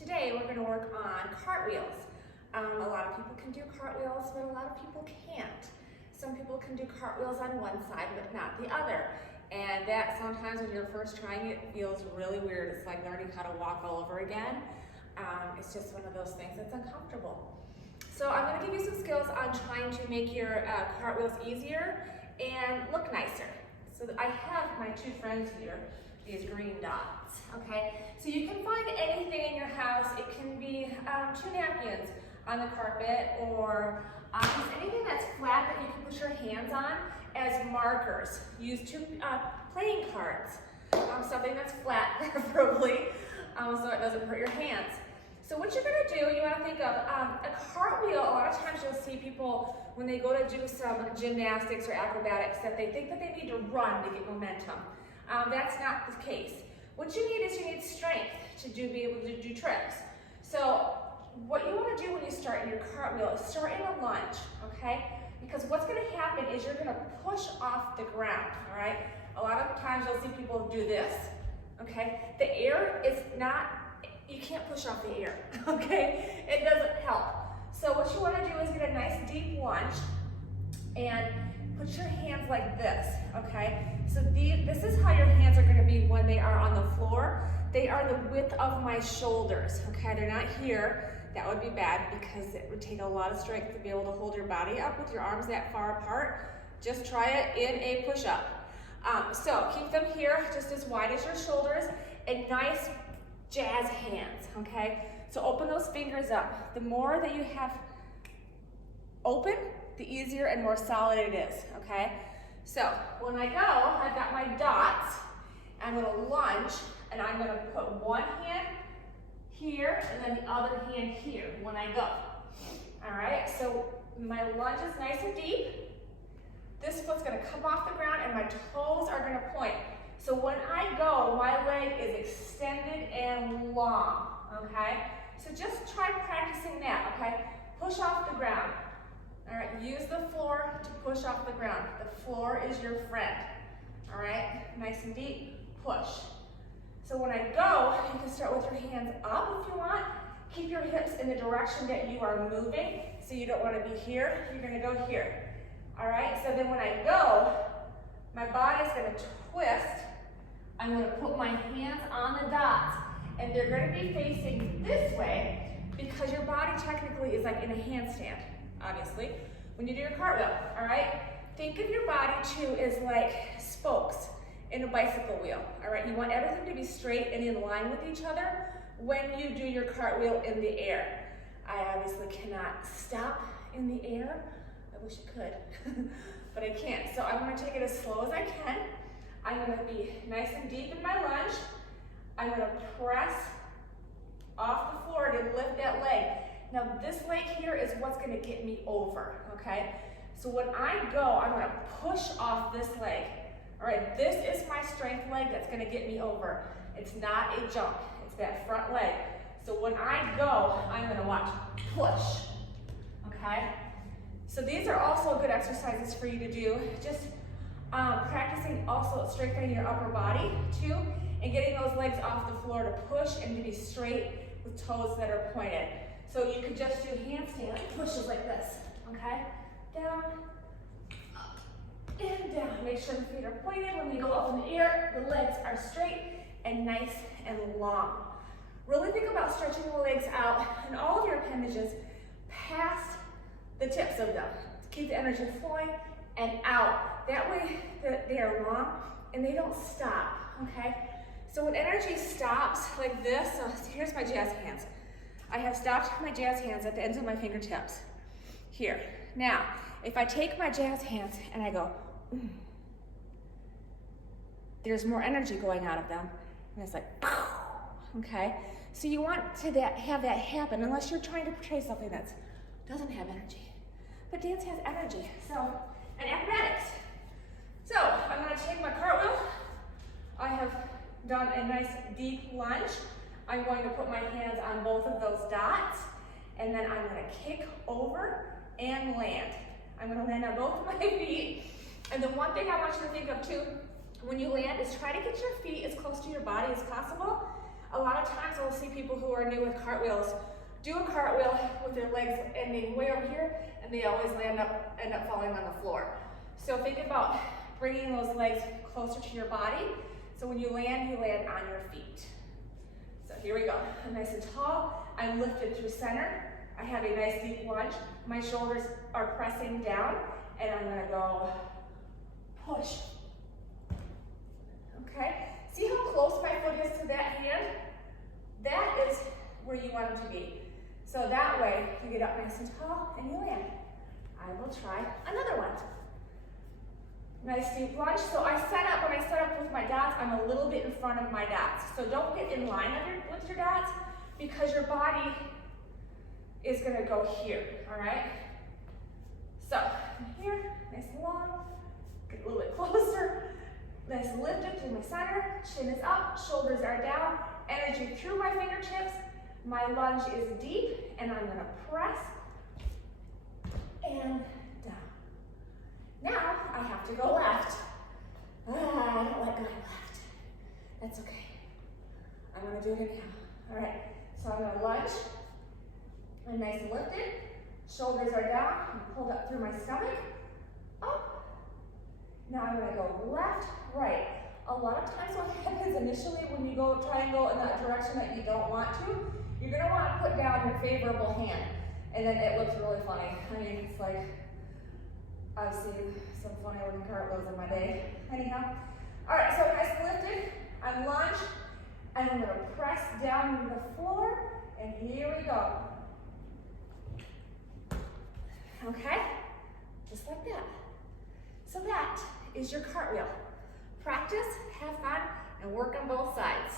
Today we're going to work on cartwheels. A lot of people can do cartwheels, but a lot of people can't. Some people can do cartwheels on one side, but not the other. And that sometimes when you're first trying it feels really weird. It's like learning how to walk all over again. It's just one of those things that's uncomfortable. So I'm going to give you some skills on trying to make your cartwheels easier and look nicer. So I have my two friends here, these green dots, okay? So you can find anything in your house. It can be two napkins on the carpet or just anything that's flat that you can put your hands on as markers. Use two playing cards, something that's flat preferably, so it doesn't hurt your hands. So what you're gonna do, you wanna think of a cartwheel. A lot of times you'll see people when they go to do some gymnastics or acrobatics that they think that they need to run to get momentum. That's not the case. What you need is you need strength to be able to do tricks. So what you wanna do when you start in your cartwheel is start in a lunge, okay? Because what's gonna happen is you're gonna push off the ground, all right? A lot of times you'll see people do this, okay? The air is not, you can't push off the air, okay? It doesn't help. So what you wanna do is get a nice deep lunge and put your hands like this, okay? So this is how your hands are gonna be when they are on the floor. They are the width of my shoulders, okay? They're not here. That would be bad because it would take a lot of strength to be able to hold your body up with your arms that far apart. Just try it in a push-up. So keep them here just as wide as your shoulders and nice jazz hands, okay? So open those fingers up. The more that you have open, the easier and more solid it is, okay? So when I go, I've got my dots. I'm gonna lunge and I'm gonna put one hand here and then the other hand here when I go. All right, so my lunge is nice and deep. This foot's gonna come off the ground and my toes are gonna point. So when I go, my leg is extended and long, okay? So just try practicing that, okay? Push off the ground. All right, use the floor to push off the ground. The floor is your friend, all right? Nice and deep, push. So when I go, you can start with your hands up if you want. Keep your hips in the direction that you are moving. So you don't want to be here, you're gonna go here. All right, so then when I go, my body's gonna twist. I'm gonna put my hands on the dots and they're gonna be facing this way because your body technically is like in a handstand, obviously, when you do your cartwheel, all right? Think of your body too as like spokes in a bicycle wheel, all right? You want everything to be straight and in line with each other when you do your cartwheel in the air. I obviously cannot stop in the air. I wish I could, but I can't. So I'm gonna take it as slow as I can. I'm gonna be nice and deep in my lunge. I'm gonna press off the floor to lift that leg. Now this leg here is what's gonna get me over, okay? So when I go, I'm gonna push off this leg. All right, this is my strength leg that's gonna get me over. It's not a jump, it's that front leg. So when I go, I'm gonna watch, push, okay? So these are also good exercises for you to do. Just practicing also strengthening your upper body too, and getting those legs off the floor to push and to be straight with toes that are pointed. So you could just do handstand pushes like this, okay? Down, up, and down. Make sure the feet are pointed. When we go up in the air, the legs are straight and nice and long. Really think about stretching the legs out and all of your appendages past the tips of them. Keep the energy flowing and out. That way they are long and they don't stop, okay? So when energy stops like this, so here's my jazz hands. I have stopped my jazz hands at the ends of my fingertips. Here. Now, if I take my jazz hands and I go, there's more energy going out of them. And it's like, okay? So you want to have that happen unless you're trying to portray something that doesn't have energy. But dance has energy, so, and acrobatics. So, I'm gonna take my cartwheel. I have done a nice deep lunge. I'm going to put my hands on both of those dots, and then I'm gonna kick over and land. I'm gonna land on both of my feet. And the one thing I want you to think of too, when you land, is try to get your feet as close to your body as possible. A lot of times we'll see people who are new with cartwheels do a cartwheel with their legs ending way over here, and they always end up falling on the floor. So think about bringing those legs closer to your body. So when you land on your feet. So here we go. I'm nice and tall. I'm lifted through center. I have a nice deep lunge. My shoulders are pressing down, and I'm gonna go push. Okay? See how close my foot is to that hand? That is where you want it to be. So that way, you get up nice and tall and you land. I will try another one. Nice deep lunge. So when I set up with my dots, I'm a little bit in front of my dots. So don't get in line with your dots because your body is gonna go here, all right? So here, nice and long, get a little bit closer. Nice and lifted through my center, chin is up, shoulders are down, energy through my fingertips. My lunge is deep, and I'm gonna press and down. Now, I have to go left. I don't like going left. That's okay. I'm gonna do it anyhow. All right, so I'm gonna lunge. I'm nice and lifted. Shoulders are down, I'm pulled up through my stomach. Up. Now I'm gonna go left, right. A lot of times what happens initially when you try and go in that direction that you don't want to, you're gonna wanna put down your favorable hand. And then it looks really funny. I mean, it's like, I've seen some funny looking cartwheels in my day. Anyhow. All right, so nice and lifted. I'm lunge, and I'm gonna press down into the floor, and here we go. Okay? Just like that. So that is your cartwheel. Practice, have fun, and work on both sides.